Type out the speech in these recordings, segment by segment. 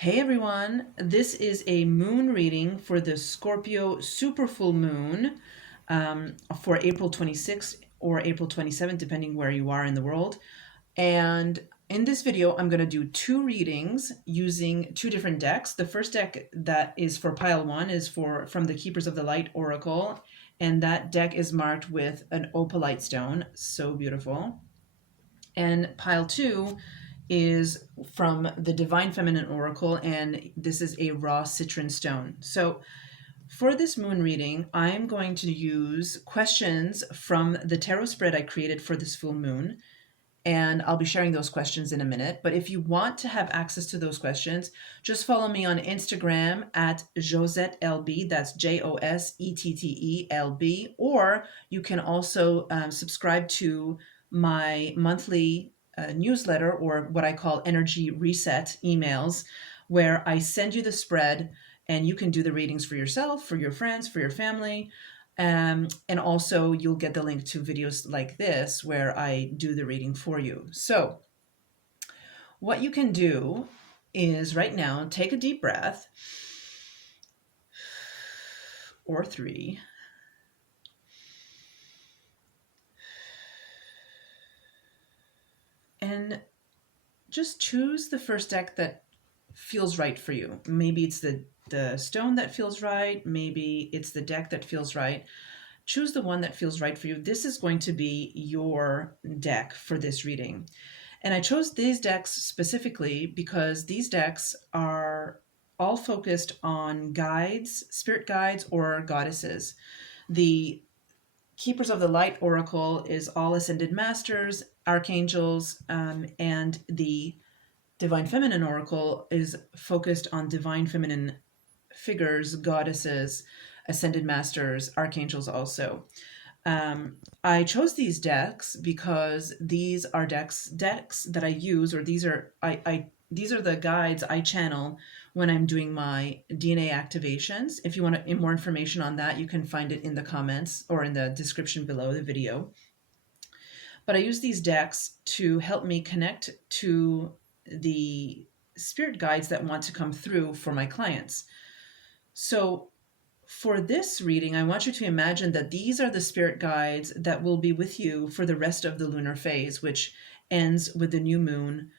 Hey everyone, this is a moon reading for the Scorpio Super Full Moon for April 26th or April 27th, depending where you are in the world. And in this video, I'm going to do two readings using two different decks. The first deck that is for pile one is from the Keepers of the Light Oracle, and that deck is marked with an opalite stone, so beautiful. And pile two is from the Divine Feminine Oracle, and this is a raw citrine stone. So for this moon reading, I'm going to use questions from the tarot spread I created for this full moon, and I'll be sharing those questions in a minute. But if you want to have access to those questions, just follow me on Instagram at JosetteLB, that's JosetteLB, or you can also subscribe to my monthly newsletter, or what I call energy reset emails, where I send you the spread and you can do the readings for yourself, for your friends, for your family. And also you'll get the link to videos like this where I do the reading for you. So what you can do is right now, take a deep breath, or three. And just choose the first deck that feels right for you. Maybe it's the stone that feels right. Maybe it's the deck that feels right. Choose the one that feels right for you. This is going to be your deck for this reading. And I chose these decks specifically because these decks are all focused on guides, spirit guides, or goddesses. The Keepers of the Light Oracle is all ascended masters, archangels, and the Divine Feminine Oracle is focused on divine feminine figures, goddesses, ascended masters, archangels also. I chose these decks because these are decks that I use, or these are the guides I channel when I'm doing my DNA activations. If you want more information on that, you can find it in the comments or in the description below the video. But I use these decks to help me connect to the spirit guides that want to come through for my clients. So for this reading, I want you to imagine that these are the spirit guides that will be with you for the rest of the lunar phase, which ends with the new moon,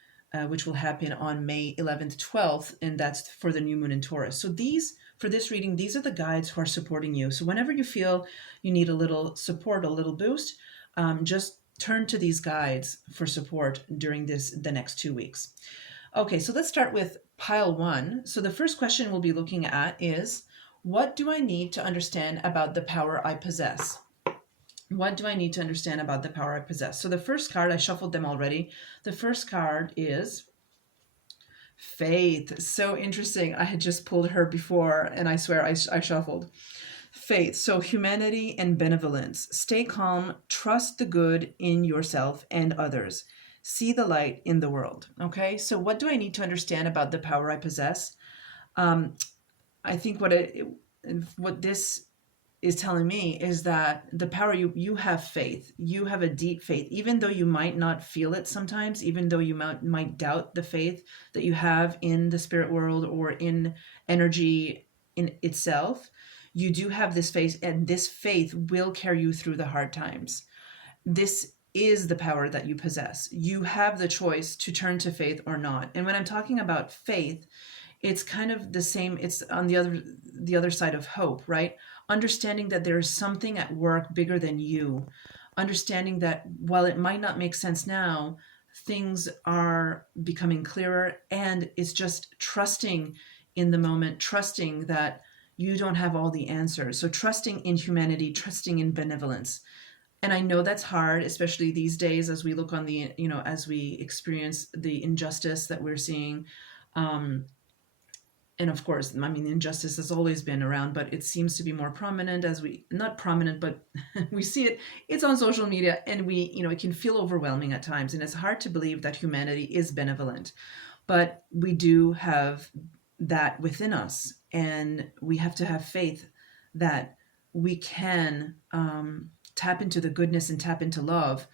which will happen on May 11th, 12th, and that's for the new moon in Taurus. So for this reading, these are the guides who are supporting you. So whenever you feel you need a little support, a little boost, just turn to these guides for support during the next 2 weeks. Okay, so let's start with pile one. So the first question we'll be looking at is, what do I need to understand about the power I possess? What do I need to understand about the power I possess? So the first card, I shuffled them already. The first card is Faith. So interesting. I had just pulled her before, and I swear I shuffled. Faith. So humanity and benevolence. Stay calm. Trust the good in yourself and others. See the light in the world. Okay. So what do I need to understand about the power I possess? I think what this is telling me is that the power you have faith. You have a deep faith, even though you might not feel it sometimes, even though you might doubt the faith that you have in the spirit world or in energy in itself. You do have this faith, and this faith will carry you through the hard times. This is the power that you possess. You have the choice to turn to faith or not. And when I'm talking about faith, it's kind of the same. It's on the other side of hope, right? Understanding that there is something at work bigger than you. Understanding that while it might not make sense now, things are becoming clearer, and it's just trusting in the moment, trusting that you don't have all the answers. So trusting in humanity, trusting in benevolence. And I know that's hard, especially these days as we look on as we experience the injustice that we're seeing. And of course, I mean, injustice has always been around, but it seems to be more prominent not prominent, but we see it. It's on social media, and it can feel overwhelming at times. And it's hard to believe that humanity is benevolent, but we do have that within us. And we have to have faith that we can tap into the goodness and tap into love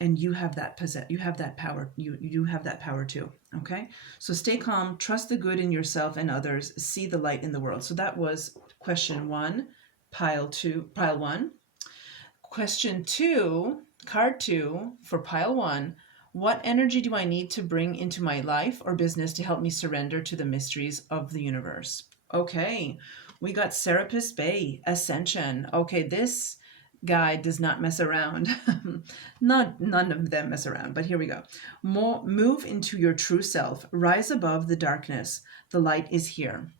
and you have that you have that power. You have that power too. Okay, so stay calm, trust the good in yourself and others, see the light in the world. So that was question 1, pile 1. Question 2, card 2 for pile 1. What energy do I need to bring into my life or business to help me surrender to the mysteries of the universe? Okay, we got Serapis Bay, Ascension. Okay, this guy does not mess around. None of them mess around, but here we go. Move into your true self. Rise above the darkness. The light is here.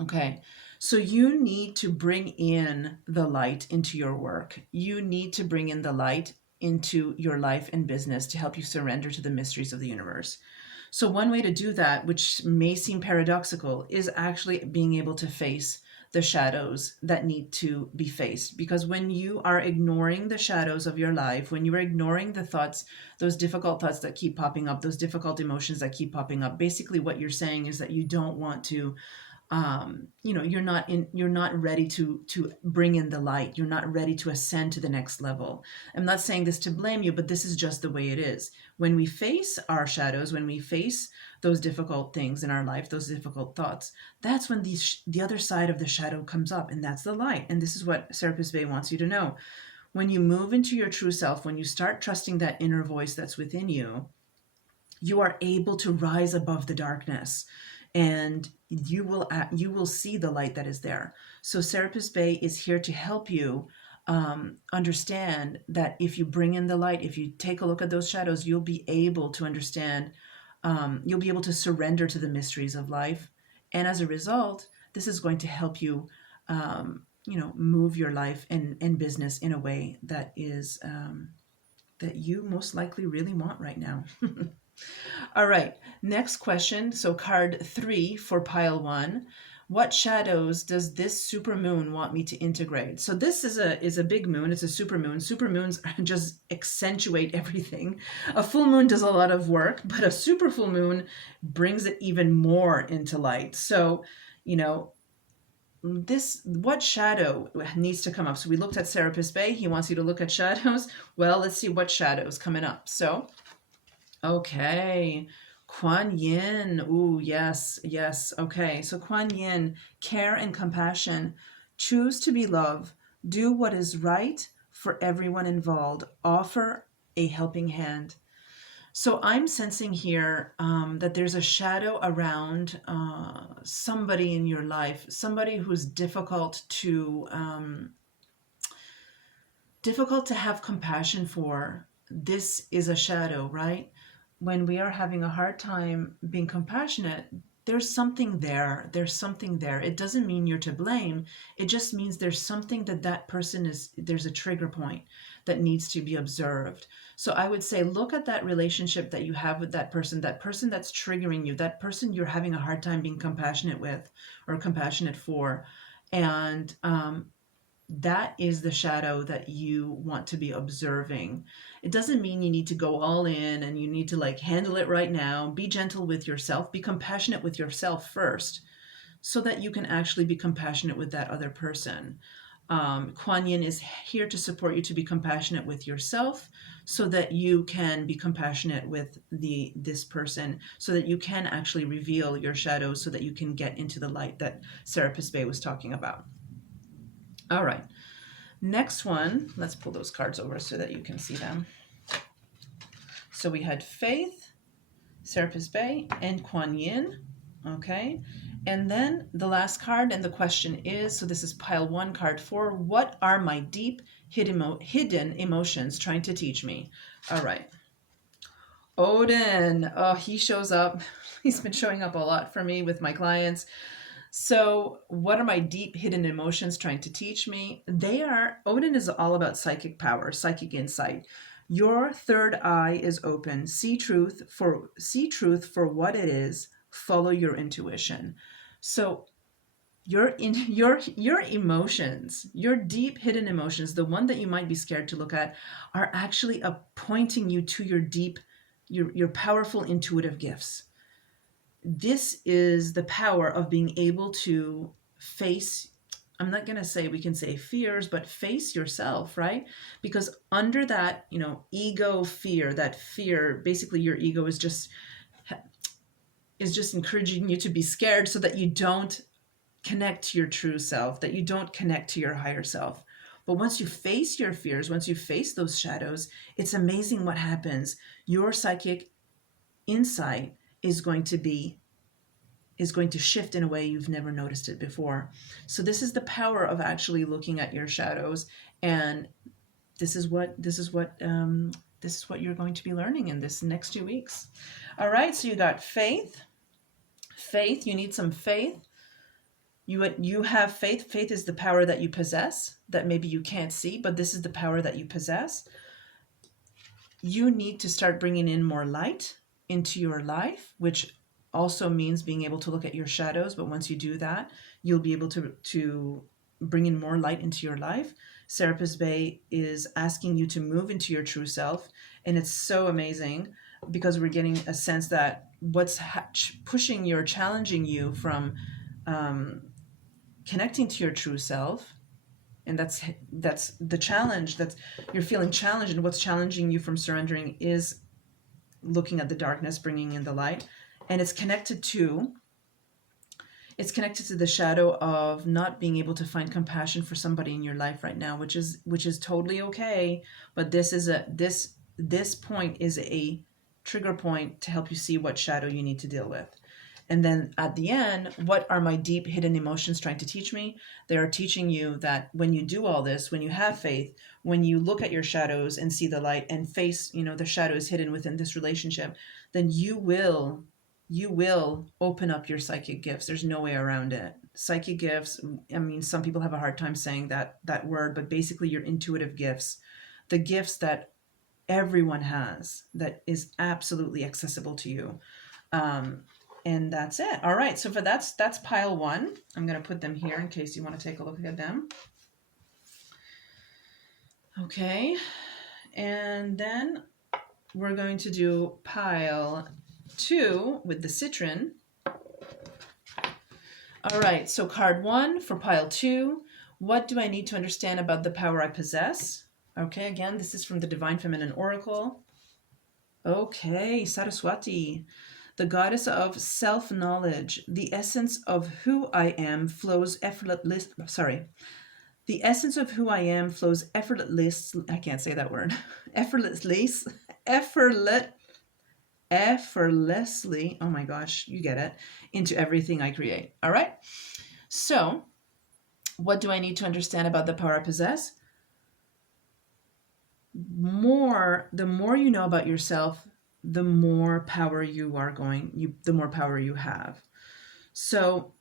Okay, so you need to bring in the light into your work. You need to bring in the light into your life and business to help you surrender to the mysteries of the universe. So one way to do that, which may seem paradoxical, is actually being able to face the shadows that need to be faced. Because when you are ignoring the shadows of your life, when you are ignoring the thoughts, those difficult thoughts that keep popping up, those difficult emotions that keep popping up, basically what you're saying is that you don't want to you're not ready to bring in the light. You're not ready to ascend to the next level. I'm not saying this to blame you, but this is just the way it is. When we face our shadows, when we face those difficult things in our life, those difficult thoughts, that's when the other side of the shadow comes up, and that's the light. And this is what Serapis Bey wants you to know. When you move into your true self, when you start trusting that inner voice that's within you, you are able to rise above the darkness, and you will see the light that is there. So Serapis Bey is here to help you understand that if you bring in the light, if you take a look at those shadows, you'll be able to understand, you'll be able to surrender to the mysteries of life. And as a result, this is going to help you, move your life and business in a way that is that you most likely really want right now. All right, next question. So card 3 for pile 1. What shadows does this super moon want me to integrate? So this is a big moon. It's a super moon. Super moons just accentuate everything. A full moon does a lot of work, but a super full moon brings it even more into light. So, what shadow needs to come up? So we looked at Serapis Bey. He wants you to look at shadows. Well, let's see what shadows coming up. So, okay, Kuan Yin. Ooh, yes, yes. Okay, so Kuan Yin, care and compassion. Choose to be love. Do what is right for everyone involved. Offer a helping hand. So I'm sensing here that there's a shadow around somebody in your life, somebody who's difficult to have compassion for. This is a shadow, right? When we are having a hard time being compassionate, there's something there. There's something there. It doesn't mean you're to blame. It just means there's something that person is, there's a trigger point that needs to be observed. So I would say, look at that relationship that you have with that person that's triggering you, that person you're having a hard time being compassionate with or compassionate for. And that is the shadow that you want to be observing. It doesn't mean you need to go all in and you need to handle it right now. Be gentle with yourself. Be compassionate with yourself first so that you can actually be compassionate with that other person. Kuan Yin is here to support you to be compassionate with yourself so that you can be compassionate with this person, so that you can actually reveal your shadows, so that you can get into the light that Serapis Bey was talking about. All right, next one, let's pull those cards over so that you can see them. So we had Faith, Serapis Bey, and Kuan Yin, okay? And then the last card, and the question is, so this is pile 1, card 4, what are my deep hidden emotions trying to teach me? All right. Odin, oh, he shows up. He's been showing up a lot for me with my clients. So what are my deep hidden emotions trying to teach me? Odin is all about psychic power, psychic insight. Your third eye is open. See truth for what it is. Follow your intuition. So your emotions, your deep hidden emotions, the one that you might be scared to look at, are actually pointing you to your powerful intuitive gifts. This is the power of being able to face I'm not going to say, we can say fears, but face yourself, right? Because under that, ego fear, that fear, basically your ego is just encouraging you to be scared so that you don't connect to your true self, that you don't connect to your higher self. But once you face your fears, once you face those shadows, it's amazing what happens. Your psychic insight is going to shift in a way you've never noticed it before. So this is the power of actually looking at your shadows, and this is what you're going to be learning in this next 2 weeks. All right, so you got faith. Faith, you need some faith. You have faith. Faith is the power that you possess that maybe you can't see, but this is the power that you possess. You need to start bringing in more light into your life, which also means being able to look at your shadows. But once you do that, you'll be able to bring in more light into your life. Serapis Bey is asking you to move into your true self. And it's so amazing because we're getting a sense that what's pushing you or challenging you from connecting to your true self, and that's the challenge, that's you're feeling challenged, and what's challenging you from surrendering is looking at the darkness, bringing in the light. And it's connected to the shadow of not being able to find compassion for somebody in your life right now, which is totally okay. But this point is a trigger point to help you see what shadow you need to deal with. And then at the end, what are my deep hidden emotions trying to teach me? They are teaching you that when you do all this, when you have faith, when you look at your shadows and see the light and face, the shadows hidden within this relationship, then you will open up your psychic gifts. There's no way around it. Psychic gifts, I mean, some people have a hard time saying that word, but basically your intuitive gifts, the gifts that everyone has, that is absolutely accessible to you. And that's it. All right, so that's pile 1. I'm going to put them here in case you want to take a look at them. Okay, and then we're going to do pile 2 with the citrine. All right, so card 1 for pile 2. What do I need to understand about the power I possess? Okay, again, this is from the Divine Feminine Oracle. Okay, Saraswati. The goddess of self-knowledge, the essence of who I am flows effortlessly. The essence of who I am flows effortlessly. I can't say that word. Effortlessly. Oh my gosh, you get it. Into everything I create. All right. So, what do I need to understand about the power I possess? The more you know about yourself, the more power the more power you have. So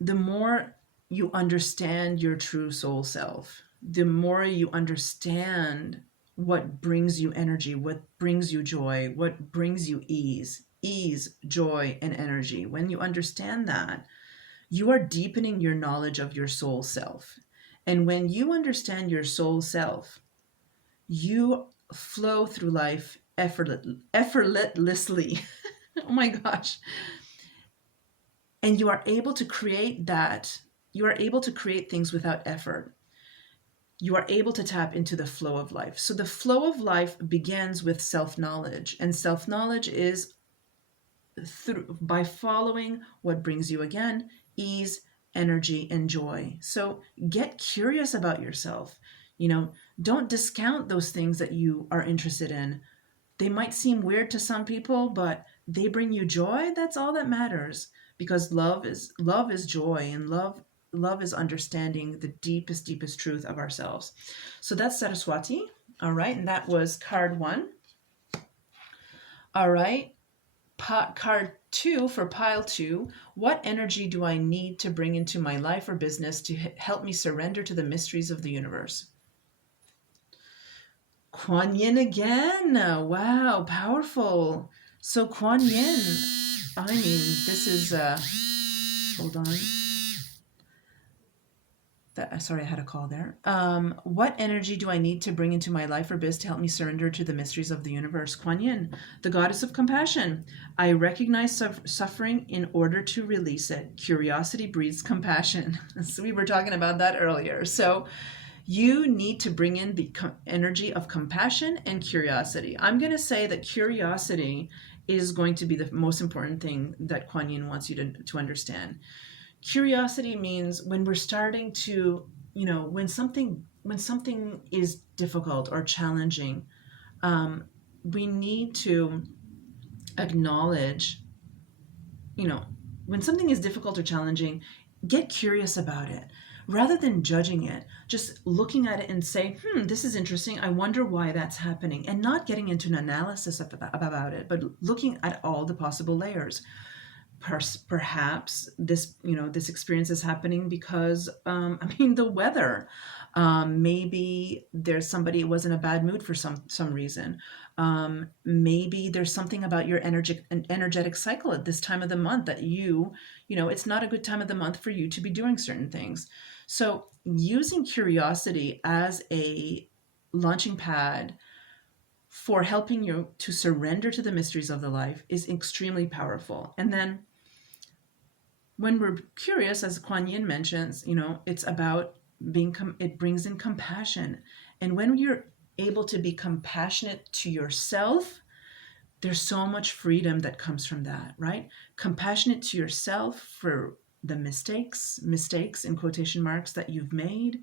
the more you understand your true soul self, the more you understand what brings you energy, what brings you joy, what brings you ease, joy, and energy. When you understand that, you are deepening your knowledge of your soul self. And when you understand your soul self, you flow through life effortlessly. Oh my gosh. And you are able to create that. You are able to create things without effort. You are able to tap into the flow of life. So the flow of life begins with self-knowledge. And self-knowledge is by following what brings you, again, ease, energy, and joy. So get curious about yourself. Don't discount those things that you are interested in. They might seem weird to some people, but they bring you joy. That's all that matters, because love is joy, and love is understanding the deepest truth of ourselves. So that's Saraswati. All right, and that was card 1. All right, card 2 for pile 2. What energy do I need to bring into my life or business to help me surrender to the mysteries of the universe? Kuan Yin again. Wow, powerful. So Kuan Yin, I mean, this is, hold on. Sorry, I had a call there. What energy do I need to bring into my life or biz to help me surrender to the mysteries of the universe? Kuan Yin, the goddess of compassion. I recognize suffering in order to release it. Curiosity breeds compassion. So we were talking about that earlier. So you need to bring in the energy of compassion and curiosity. I'm going to say that curiosity is going to be the most important thing that Kuan Yin wants you to understand. Curiosity means when we're starting to, when something is difficult or challenging, we need to acknowledge, you know, when something is difficult or challenging, get curious about it. Rather than judging it, just looking at it and say, this is interesting. I wonder why that's happening. And not getting into an analysis about it, but looking at all the possible layers. Perhaps this experience is happening because the weather, maybe there's somebody who was in a bad mood for some reason. Maybe there's something about your energetic cycle at this time of the month that it's not a good time of the month for you to be doing certain things. So using curiosity as a launching pad for helping you to surrender to the mysteries of the life is extremely powerful. And then when we're curious, as Kuan Yin mentions, it's about it brings in compassion. And when you're able to be compassionate to yourself, there's so much freedom that comes from that, right? Compassionate to yourself for the mistakes in quotation marks that you've made,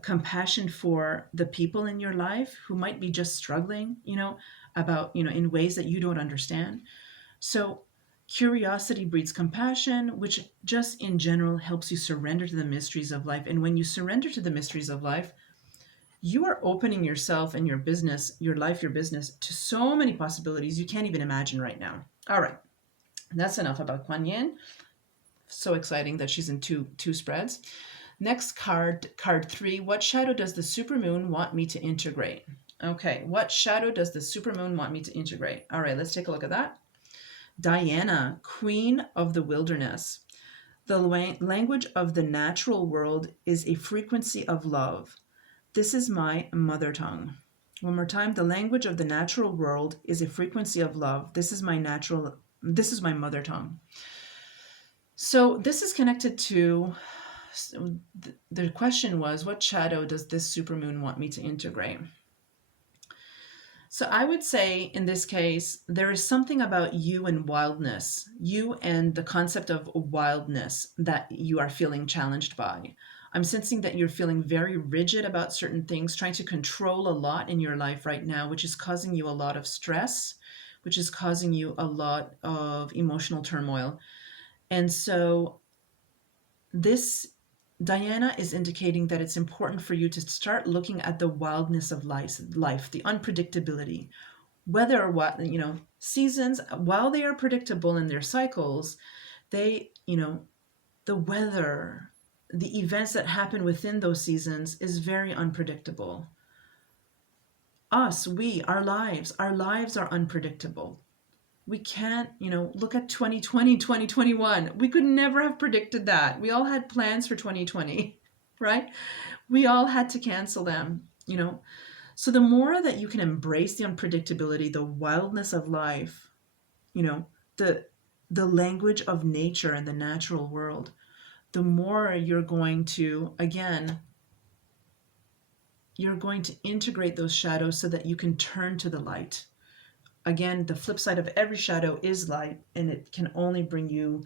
compassion for the people in your life who might be just struggling, in ways that you don't understand. So curiosity breeds compassion, which just in general helps you surrender to the mysteries of life. And when you surrender to the mysteries of life, you are opening yourself and your business, your life, your business to so many possibilities you can't even imagine right now. All right, that's enough about Kuan Yin. So exciting that she's in two spreads. Next card 3. What shadow does the supermoon want me to integrate? Okay, what shadow does the supermoon want me to integrate? All right, let's take a look at that. Diana, Queen of the Wilderness. The language of the natural world is a frequency of love. This is my mother tongue. One more time. The language of the natural world is a frequency of love. This is my mother tongue. So this is connected to, the question was, what shadow does this supermoon want me to integrate? So I would say in this case, there is something about you and wildness, you and the concept of wildness that you are feeling challenged by. I'm sensing that you're feeling very rigid about certain things, trying to control a lot in your life right now, which is causing you a lot of stress, which is causing you a lot of emotional turmoil. And so this, Diana, is indicating that it's important for you to start looking at the wildness of life, the unpredictability. Whether or what, seasons, while they are predictable in their cycles, the weather, the events that happen within those seasons is very unpredictable. Our lives are unpredictable. We can't, look at 2020, 2021. We could never have predicted that. We all had plans for 2020, right? We all had to cancel them, So the more that you can embrace the unpredictability, the wildness of life, the language of nature and the natural world, the more you're going to integrate those shadows so that you can turn to the light. Again, the flip side of every shadow is light, and it can only bring you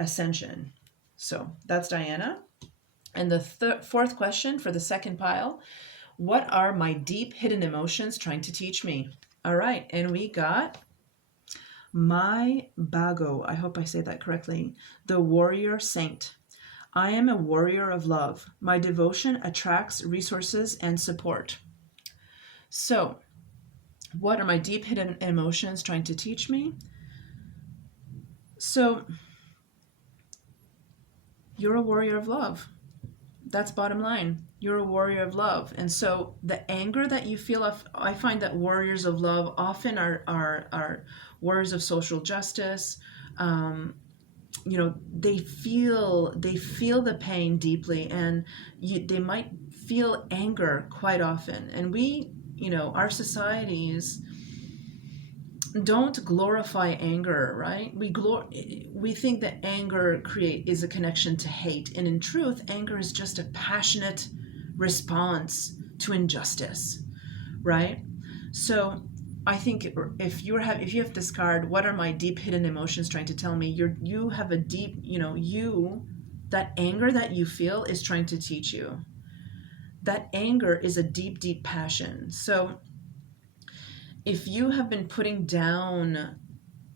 ascension. So that's Diana. And the fourth question for the second pile, what are my deep hidden emotions trying to teach me? All right, and we got my Bago, I hope I say that correctly, the warrior saint. I am a warrior of love. My devotion attracts resources and support. So, what are my deep hidden emotions trying to teach me? So, you're a warrior of love. That's bottom line. You're a warrior of love. And so the anger that you feel, I find that warriors of love often are warriors of social justice, they feel the pain deeply, and they might feel anger quite often. And our societies don't glorify anger, right? We think that anger is a connection to hate, and in truth, anger is just a passionate response to injustice, right? So I think if you have this card, what are my deep hidden emotions trying to tell me? You have a deep, that anger that you feel is trying to teach you. That anger is a deep, deep passion. So if you have been putting down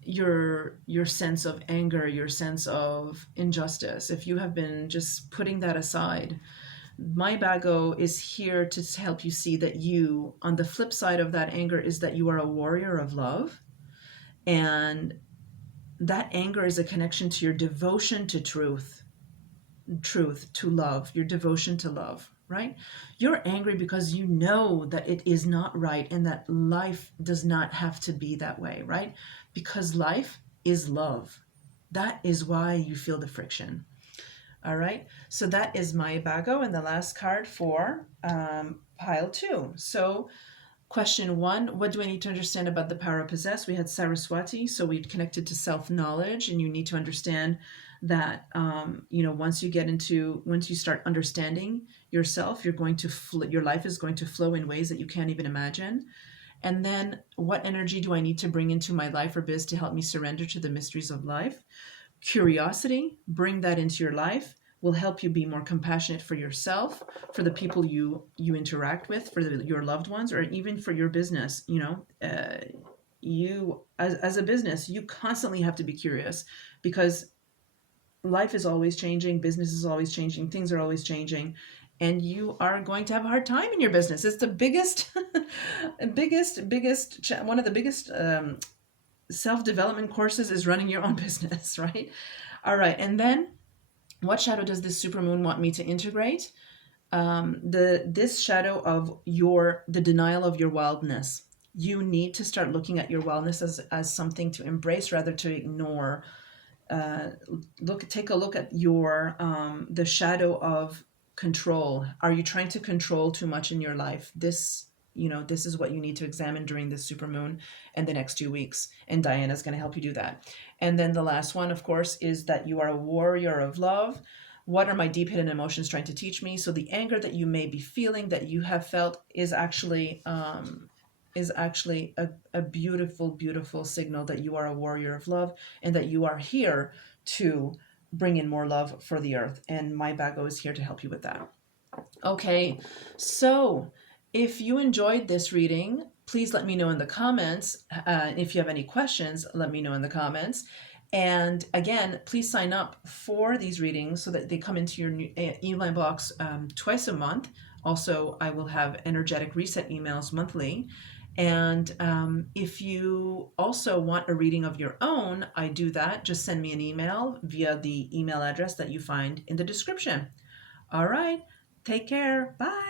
your sense of anger, your sense of injustice, if you have been just putting that aside, my bago is here to help you see that you, on the flip side of that anger, is that you are a warrior of love. And that anger is a connection to your devotion to truth, to love, your devotion to love, right? You're angry because you know that it is not right and that life does not have to be that way, right? Because life is love. That is why you feel the friction. All right, so that is my bago, and the last card for pile 2. So question 1, what do I need to understand about the power of possess? We had Saraswati, so we've connected to self-knowledge, and you need to understand that once you start understanding yourself, your life is going to flow in ways that you can't even imagine. And then, what energy do I need to bring into my life or biz to help me surrender to the mysteries of life? Curiosity, bring that into your life, will help you be more compassionate for yourself, for the people you interact with, for your loved ones, or even for your business. You as a business, you constantly have to be curious, because life is always changing, business is always changing, things are always changing, and you are going to have a hard time in your business. It's the biggest one of the biggest self-development courses is running your own business, right? All right, and then what shadow does this supermoon want me to integrate? This shadow of the denial of your wildness. You need to start looking at your wildness as something to embrace rather to ignore. Take a look at the shadow of control. Are you trying to control too much in your life? This is what you need to examine during this supermoon and the next 2 weeks. And Diana's going to help you do that. And then the last one, of course, is that you are a warrior of love. What are my deep hidden emotions trying to teach me? So the anger that you may be feeling, that you have felt, is actually a beautiful, beautiful signal that you are a warrior of love and that you are here to bring in more love for the earth. And my bago is here to help you with that. Okay, so if you enjoyed this reading, please let me know in the comments. If you have any questions, let me know in the comments. And again, please sign up for these readings so that they come into your email box twice a month. Also, I will have energetic reset emails monthly. And if you also want a reading of your own, I do that. Just send me an email via the email address that you find in the description. All right. Take care. Bye.